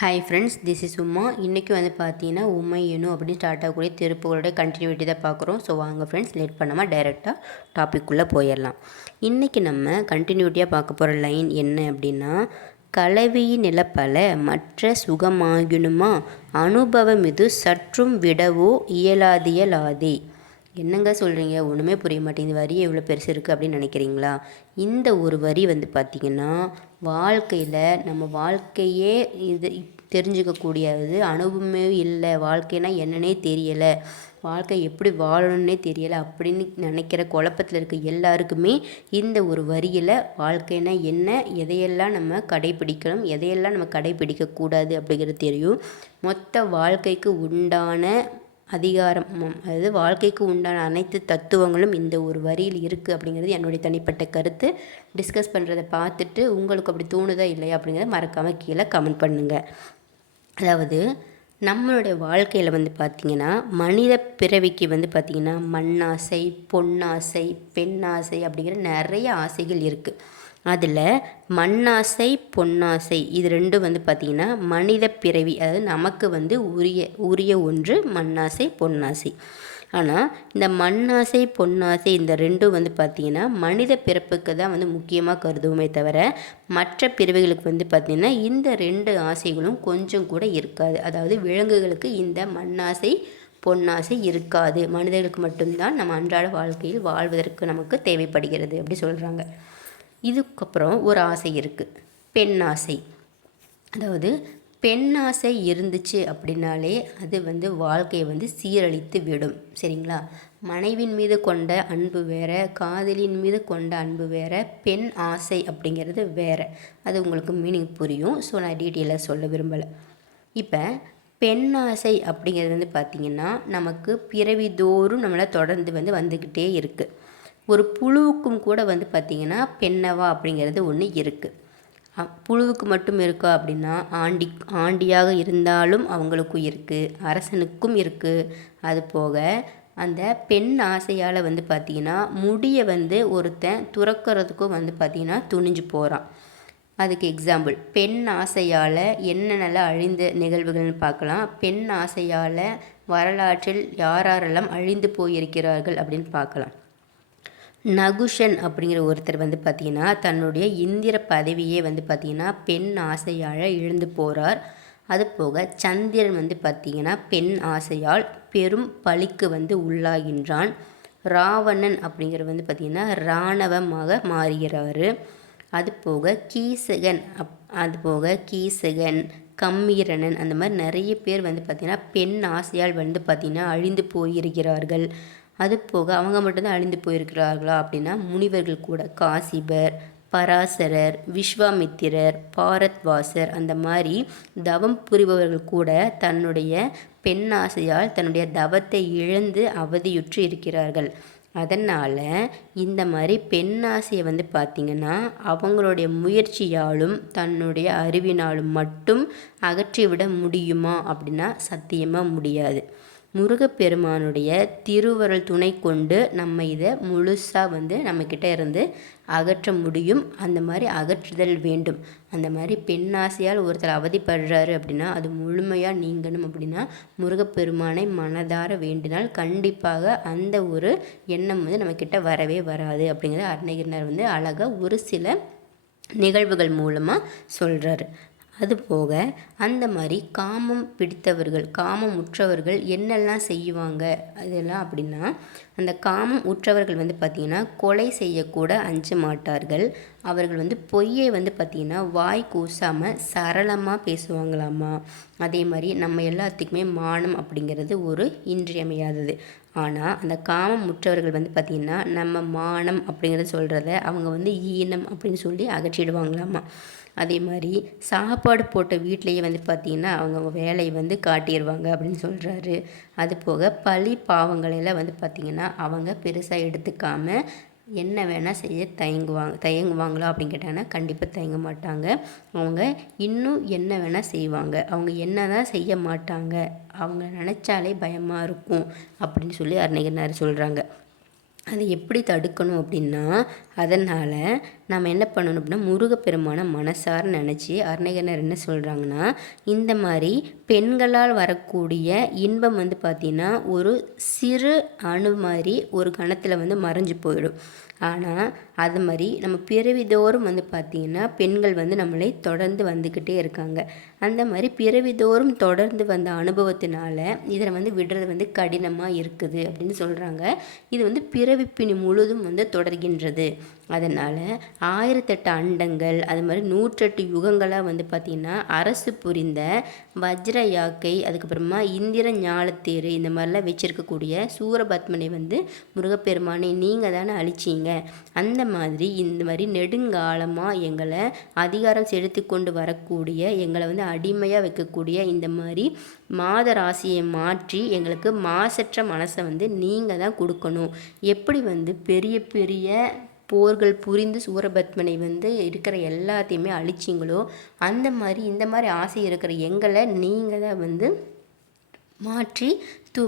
Hi friends, this is Uma. இன்றைக்கி வந்து பார்த்தீங்கன்னா உமையனு அப்படின்னு ஸ்டார்ட் ஆகக்கூடிய திருப்புகளோட கண்டினியூட்டி தான் பார்க்குறோம். ஸோ வாங்க ஃப்ரெண்ட்ஸ், லேட் பண்ணாமல் டைரெக்டாக டாபிக்குள்ளே போயிடலாம். இன்றைக்கி நம்ம கண்டினியூட்டியாக பார்க்க போகிற லைன் என்ன அப்படின்னா, கலவியின் நிலப்பல மற்ற சுகமாகினுமா அனுபவம் இது சற்றும் விடவோ இயலாதியலாதே. என்னங்க சொல்கிறீங்க, ஒன்றுமே புரிய மாட்டேங்குது, வரி எவ்வளோ பெருசு இருக்குது அப்படின்னு நினைக்கிறீங்களா? இந்த ஒரு வரி வந்து பார்த்திங்கன்னா வாழ்க்கையில் நம்ம வாழ்க்கையே இது தெரிஞ்சுக்கக்கூடியது. அனுபவமே இல்லை, வாழ்க்கைனா என்னன்னே தெரியலை, வாழ்க்கை எப்படி வாழணுன்னே தெரியலை அப்படின்னு நினைக்கிற குழப்பத்தில் இருக்க எல்லாருக்குமே இந்த ஒரு வரியில் வாழ்க்கைனா என்ன, எதையெல்லாம் நம்ம கடைப்பிடிக்கணும், எதையெல்லாம் நம்ம கடைப்பிடிக்கக்கூடாது அப்படிங்கிறது தெரியும். மொத்த வாழ்க்கைக்கு உண்டான அதிகாரம், அதாவது வாழ்க்கைக்கு உண்டான அனைத்து தத்துவங்களும் இந்த ஒரு வரியில் இருக்குது அப்படிங்கிறது என்னுடைய தனிப்பட்ட கருத்து. டிஸ்கஸ் பண்ணுறதை பார்த்துட்டு உங்களுக்கு அப்படி தோணுதா இல்லையா அப்படிங்கிறத மறக்காமல் கீழே கமெண்ட் பண்ணுங்கள். அதாவது நம்மளுடைய வாழ்க்கையில் வந்து பார்த்திங்கன்னா மனித பிறவிக்கு வந்து பார்த்திங்கன்னா மண்ணாசை, பொன்னாசை, பெண்ணாசை அப்படிங்கிற நிறைய ஆசைகள் இருக்குது. அதில் மண்ணாசை, பொன்னாசை இது ரெண்டும் வந்து பார்த்திங்கன்னா மனித பிறவி, அதாவது நமக்கு வந்து உரிய ஒன்று மண்ணாசை, பொன்னாசை. ஆனால் இந்த மண்ணாசை, பொன்னாசை இந்த ரெண்டும் வந்து பார்த்திங்கன்னா மனித பிறப்புக்கு தான் வந்து முக்கியமாக கருதுவோமே தவிர மற்ற பிறவிகளுக்கு வந்து பார்த்திங்கன்னா இந்த ரெண்டு ஆசைகளும் கொஞ்சம் கூட இருக்காது. அதாவது விலங்குகளுக்கு இந்த மண்ணாசை, பொன்னாசை இருக்காது, மனிதர்களுக்கு மட்டும்தான் நம்ம அன்றாட வாழ்க்கையில் வாழ்வதற்கு நமக்கு தேவைப்படுகிறது அப்படி சொல்கிறாங்க. இதுக்கப்புறம் ஒரு ஆசை இருக்குது, பெண்ணாசை. அதாவது பெண்ணாசை இருந்துச்சு அப்படின்னாலே அது வந்து வாழ்க்கையை வந்து சீரழித்து விடும். சரிங்களா? மனைவின் மீது கொண்ட அன்பு வேற, காதலின் மீது கொண்ட அன்பு வேற, பெண் ஆசை அப்படிங்கிறது வேற. அது உங்களுக்கு மீனிங் புரியும். ஸோ நான் டீட்டெயிலாக சொல்ல விரும்பலை. இப்போ பெண் ஆசை அப்படிங்கிறது வந்து பார்த்திங்கன்னா நமக்கு பிறவிதோறும் நம்மளை தொடர்ந்து வந்து வந்துக்கிட்டே இருக்குது. ஒரு புழுவுக்கும் கூட வந்து பார்த்திங்கன்னா பெண்ணவா அப்படிங்கிறது ஒன்று இருக்குது. புழுவுக்கு மட்டும் இருக்கா அப்படின்னா ஆண்டியாக இருந்தாலும் அவங்களுக்கும் இருக்குது, அரசனுக்கும் இருக்குது. அது போக அந்த பெண் ஆசையால் வந்து பார்த்திங்கன்னா முடியை வந்து ஒருத்தன் துறக்கிறதுக்கும் வந்து பார்த்திங்கன்னா துணிஞ்சு போகிறான். அதுக்கு எக்ஸாம்பிள் பெண் ஆசையால் என்னென்னலாம் அழிந்த நிகழ்வுகள்னு பார்க்கலாம். பெண் ஆசையால் வரலாற்றில் யாரெல்லாம் அழிந்து போயிருக்கிறார்கள் அப்படின்னு பார்க்கலாம். நகுஷன் அப்படிங்கிற ஒருத்தர் வந்து பார்த்திங்கன்னா தன்னுடைய இந்திர பதவியே வந்து பார்த்திங்கன்னா பெண் ஆசையால் இழந்து போகிறார். அது போக சந்திரன் வந்து பார்த்திங்கன்னா பெண் ஆசையால் பெரும் பழிக்கு வந்து உள்ளாகின்றான். ராவணன் அப்படிங்கிற வந்து பார்த்திங்கன்னா இராணவமாக மாறுகிறார். அது போக கீசகன், கம்மீரனன் அந்த மாதிரி நிறைய பேர் வந்து பார்த்திங்கன்னா பெண் ஆசையால் வந்து பார்த்திங்கன்னா அழிந்து போயிருக்கிறார்கள். அது போக அவங்க மட்டும்தான் அழிந்து போயிருக்கிறார்களா அப்படின்னா முனிவர்கள் கூட காசிபர், பராசரர், விஸ்வாமித்திரர், பாரத்வாசர் அந்த மாதிரி தவம் புரிபவர்கள் கூட தன்னுடைய பெண் ஆசையால் தன்னுடைய தவத்தை இழந்து அவதியுற்று இருக்கிறார்கள். அதனால் இந்த மாதிரி பெண் ஆசையை வந்து பார்த்திங்கன்னா அவங்களுடைய முயற்சியாலும் தன்னுடைய அறிவினாலும் மட்டும் அகற்றிவிட முடியுமா அப்படின்னா சத்தியமாக முடியாது. முருகப்பெருமானுடைய திருவருள் துணை கொண்டு நம்ம இதை முழுசாக வந்து நம்மக்கிட்ட இருந்து அகற்ற முடியும். அந்த மாதிரி அகற்றுதல் வேண்டும். அந்த மாதிரி பெண்ணாசையால் ஒருத்தர் அவதிப்படுறாரு அப்படின்னா அது முழுமையாக நீங்கணும் அப்படின்னா முருகப்பெருமானை மனதார வேண்டினால் கண்டிப்பாக அந்த ஒரு எண்ணம் வந்து நம்மக்கிட்ட வரவே வராது அப்படிங்கிறத அருணகிரினார் வந்து அழகாக ஒரு சில நிகழ்வுகள் மூலமாக சொல்கிறாரு. அதுபோக அந்த மாதிரி காமம் பிடித்தவர்கள், காமம் உற்றவர்கள் என்னெல்லாம் செய்வாங்க அதெல்லாம் அப்படின்னா, அந்த காமம் உற்றவர்கள் வந்து பார்த்திங்கன்னா கொலை செய்யக்கூட அஞ்ச மாட்டார்கள். அவர்கள் வந்து பொய்யை வந்து பார்த்திங்கன்னா வாய் கூசாமல் சரளமாக பேசுவாங்களாமா. அதே மாதிரி நம்ம எல்லாத்துக்குமே மானம் அப்படிங்கிறது ஒரு இன்றியமையாதது. ஆனால் அந்த காமம் முற்றவர்கள் வந்து பார்த்திங்கன்னா நம்ம மானம் அப்படிங்கிறத சொல்கிறத அவங்க வந்து ஈனம் அப்படின்னு சொல்லி அகற்றிடுவாங்களாமா. அதே மாதிரி சாப்பாடு போட்ட வீட்லேயே வந்து பார்த்திங்கன்னா அவங்க வேலையை வந்து காட்டிடுவாங்க அப்படின்னு சொல்கிறாரு. அது போக பழி பாவங்களெல்லாம் வந்து பார்த்திங்கன்னா அவங்க பெருசாக எடுத்துக்காமல் என்ன வேணால் செய்ய தயங்குவாங்களா அப்படின்னு கேட்டாங்கன்னா கண்டிப்பாக தயங்க மாட்டாங்க. அவங்க இன்னும் என்ன வேணால் செய்வாங்க. அவங்க என்ன தான் செய்ய மாட்டாங்க, அவங்க நினச்சாலே பயமாக இருக்கும் அப்படின்னு சொல்லி அருணகிரினார் சொல்கிறாங்க. அதை எப்படி தடுக்கணும் அப்படின்னா, அதனால் நம்ம என்ன பண்ணணும் அப்படின்னா முருகப்பெருமான மனசார நினச்சி அருணகிரிநாதர் என்ன சொல்கிறாங்கன்னா, இந்த மாதிரி பெண்களால் வரக்கூடிய இன்பம் வந்து பார்த்திங்கன்னா ஒரு சிறு அணு மாதிரி ஒரு கணத்தில் வந்து மறைஞ்சு போயிடும். ஆனால் அது மாதிரி நம்ம பிறவிதோறும் வந்து பார்த்திங்கன்னா பெண்கள் வந்து நம்மளை தொடர்ந்து வந்துக்கிட்டே இருக்காங்க. அந்த மாதிரி பிறவிதோறும் தொடர்ந்து வந்த அனுபவத்தினால இதில் வந்து விடுறது வந்து கடினமாக இருக்குது அப்படின்னு சொல்கிறாங்க. இது வந்து பிறவிப்பினி முழுதும் வந்து தொடர்கின்றது. அதனால் 1008 அண்டங்கள் அது மாதிரி 108 யுகங்களாக வந்து பார்த்திங்கன்னா அரசு புரிந்த வஜ்ர யாக்கை, அதுக்கப்புறமா இந்திர ஞாலத்தேரு இந்த மாதிரிலாம் வச்சுருக்கக்கூடிய சூரபத்மனை வந்து முருகப்பெருமானை நீங்கள் தானே அழிச்சிங்க, அந்த மாதிரி இந்த மாதிரி நெடுங்காலமாக எங்களை அதிகாரம் செலுத்தி கொண்டு வரக்கூடிய எங்களை வந்து அடிமையாக வைக்கக்கூடிய இந்த மாதிரி மாத ராசியை மாற்றி எங்களுக்கு மாசற்ற மனசை வந்து நீங்கள் தான் கொடுக்கணும். எப்படி வந்து பெரிய பெரிய போர்கள் புரிந்து சூரபத்மனை வந்து இருக்கிற எல்லாத்தையுமே அழிச்சிங்களோ, அந்த மாதிரி இந்த மாதிரி ஆசை இருக்கிற எங்களை நீங்கள் தான் வந்து மாற்றி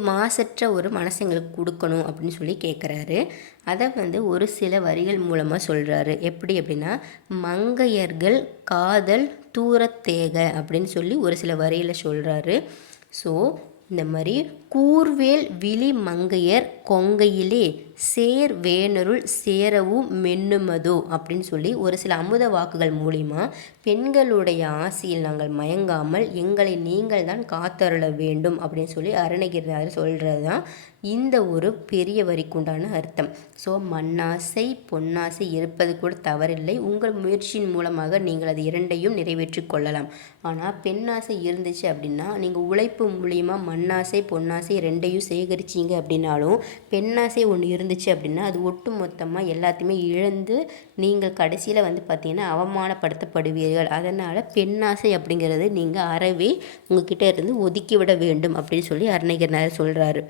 மாசற்ற ஒரு மனசு எங்களுக்கு கொடுக்கணும் அப்படின்னு சொல்லி கேட்குறாரு. அதை வந்து ஒரு சில வரிகள் மூலமாக சொல்கிறாரு. எப்படி அப்படின்னா, மங்கையர்கள் காதல் தூரத்தேக அப்படின்னு சொல்லி ஒரு சில வரியில் சொல்கிறாரு. ஸோ இந்த மாதிரி கூர்வேல் விழி மங்கையர் கொங்கையிலே சேர் வேணருள் சேரவும் மென்னுமதோ அப்படின்னு சொல்லி ஒரு சில அமுத வாக்குகள் மூலிமா பெண்களுடைய ஆசையில் நாங்கள் மயங்காமல் எங்களை நீங்கள் தான் காத்தருள வேண்டும் அப்படின்னு சொல்லி அருணகிரிநாதர் சொல்கிறது தான் இந்த ஒரு பெரிய வரிக்குண்டான அர்த்தம். ஸோ மண்ணாசை பொன்னாசை இருப்பது கூட தவறில்லை. உங்கள் முயற்சியின் மூலமாக நீங்கள் அது இரண்டையும் நிறைவேற்றி கொள்ளலாம். ஆனால் பெண்ணாசை இருந்துச்சு அப்படின்னா நீங்கள் உழைப்பு மூலியமாக மண்ணாசை பொன்னாசை ரெண்டையும் சேகரிச்சிங்க அப்படின்னாலும் பெண்ணாசை ஒன்று இருந்துச்சு அப்படின்னா அது ஒட்டு மொத்தமாக எல்லாத்தையுமே இழந்து நீங்கள் கடைசியில் வந்து பார்த்திங்கன்னா அவமானப்படுத்தப்படுவீர்கள். அதனால் பெண்ணாசை அப்படிங்கிறது நீங்கள் அறவே உங்ககிட்ட இருந்து ஒதுக்கிவிட வேண்டும் அப்படின்னு சொல்லி அருணகிரிநாதர் சொல்கிறாரு.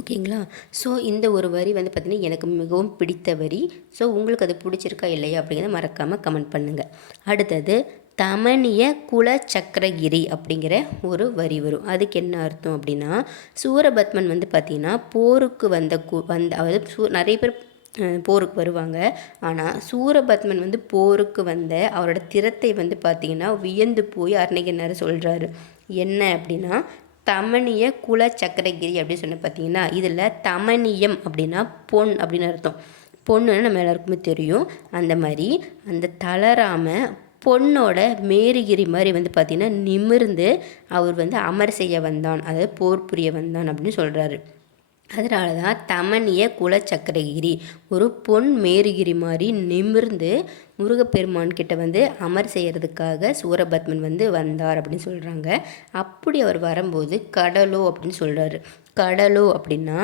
ஓகேங்களா? ஸோ இந்த ஒரு வரி வந்து பார்த்திங்கன்னா எனக்கு மிகவும் பிடித்த வரி. ஸோ உங்களுக்கு அது பிடிச்சிருக்கா இல்லையா அப்படிங்கிறத மறக்காமல் கமெண்ட் பண்ணுங்கள். அடுத்தது தமனிய குல சக்கரகிரி அப்படிங்கிற ஒரு வரி வரும். அதுக்கு என்ன அர்த்தம் அப்படின்னா, சூரபத்மன் வந்து பார்த்திங்கன்னா போருக்கு அதாவது நிறைய பேர் போருக்கு வருவாங்க. ஆனால் சூரபத்மன் வந்து போருக்கு வந்த அவரோட திறத்தை வந்து பார்த்திங்கன்னா வியந்து போய் அருணகிரிநாதர் சொல்கிறாரு. என்ன அப்படின்னா, தமனிய குல சக்கரகிரி அப்படின்னு சொன்ன பார்த்தீங்கன்னா, இதில் தமனியம் அப்படின்னா பொன் அப்படின்னு அர்த்தம். பொண்ணுன்னு நம்ம எல்லாருக்குமே தெரியும். அந்த மாதிரி அந்த தளராமல் பொண்ணோட மேருகிரி மாதிரி வந்து பார்த்திங்கன்னா நிமிர்ந்து அவர் வந்து அமர் செய்ய வந்தான், அதாவது போர் புரிய வந்தான் அப்படின்னு சொல்கிறாரு. அதனால தான் தமனிய குல சக்கரகிரி ஒரு பொன் மேருகிரி மாதிரி நிமிர்ந்து முருகப்பெருமான் கிட்ட வந்து அமர் செய்கிறதுக்காக சூரபத்மன் வந்து வந்தார் அப்படின்னு சொல்கிறாங்க. அப்படி அவர் வரும்போது கடலோ அப்படின்னு சொல்கிறாரு. கடலோ அப்படின்னா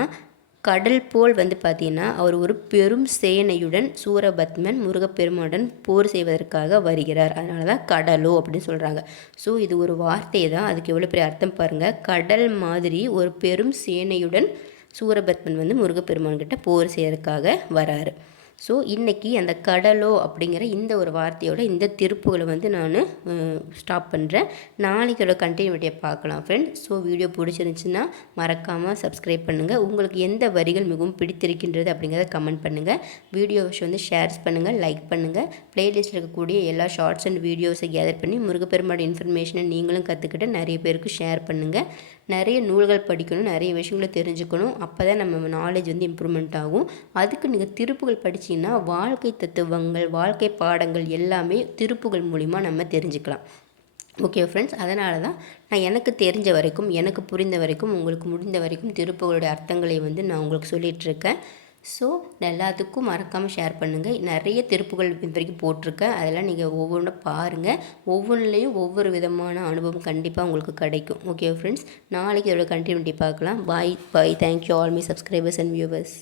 கடல் போல் வந்து பார்த்திங்கன்னா அவர் ஒரு பெரும் சேனையுடன் சூரபத்மன் முருகப்பெருமானுடன் போர் செய்வதற்காக வருகிறார். அதனால தான் கடலோ அப்படின்னு சொல்கிறாங்க. ஸோ இது ஒரு வார்த்தை தான், அதுக்கு எவ்வளோ பெரிய அர்த்தம் பாருங்கள். கடல் மாதிரி ஒரு பெரும் சேனையுடன் சூரபத்மன் வந்து முருகப்பெருமான்கிட்ட போர் செய்யறதுக்காக வராரு. ஸோ இன்றைக்கி அந்த கடலோ அப்படிங்கிற இந்த ஒரு வார்த்தையோட இந்த திருப்புகளை வந்து நான் ஸ்டாப் பண்ணுறேன். நாளைக்கோட கண்டினியூட்டியை பார்க்கலாம் ஃப்ரெண்ட்ஸ். ஸோ வீடியோ பிடிச்சிருந்துச்சுன்னா மறக்காமல் சப்ஸ்கிரைப் பண்ணுங்கள். உங்களுக்கு எந்த வரிகள் மிகவும் பிடித்திருக்கின்றது அப்படிங்கிறத கமெண்ட் பண்ணுங்கள். வீடியோஸ் வந்து ஷேர்ஸ் பண்ணுங்கள், லைக் பண்ணுங்கள். ப்ளேலிஸ்ட்டில் இருக்கக்கூடிய எல்லா ஷார்ட்ஸ் அண்ட் வீடியோஸை கேதர் பண்ணி முருகப்பெருமானோட இன்ஃபர்மேஷனை நீங்களும் கற்றுக்கிட்டு நிறைய பேருக்கு ஷேர் பண்ணுங்கள். நிறைய நூல்கள் படிக்கணும், நிறைய விஷயங்களை தெரிஞ்சுக்கணும். அப்போ தான் நம்ம நாலேஜ் வந்து இம்ப்ரூவ்மெண்ட் ஆகும். அதுக்கு நீங்கள் திருப்புகள் படிச்சிங்கன்னா வாழ்க்கை தத்துவங்கள், வாழ்க்கை பாடங்கள் எல்லாமே திருப்புகள் மூலிமா நம்ம தெரிஞ்சுக்கலாம். ஓகே ஃப்ரெண்ட்ஸ், அதனால தான் நான் எனக்கு தெரிஞ்ச வரைக்கும், எனக்கு புரிந்த வரைக்கும், உங்களுக்கு முடிந்த வரைக்கும் திருப்புகளுடைய அர்த்தங்களை வந்து நான் உங்களுக்கு சொல்லிகிட்ருக்கேன். ஸோ எல்லாத்துக்கும் மறக்காமல் ஷேர் பண்ணுங்கள். நிறைய திருப்புகள் இது வரைக்கும் போட்டிருக்கேன், அதெல்லாம் நீங்கள் ஒவ்வொன்றும் பாருங்கள். ஒவ்வொன்றுலேயும் ஒவ்வொரு விதமான அனுபவம் கண்டிப்பாக உங்களுக்கு கிடைக்கும். ஓகே ஃப்ரெண்ட்ஸ், நாளைக்கு இதோட கண்டினியூட்டி பார்க்கலாம். Bye bye. Thank you all my subscribers and viewers.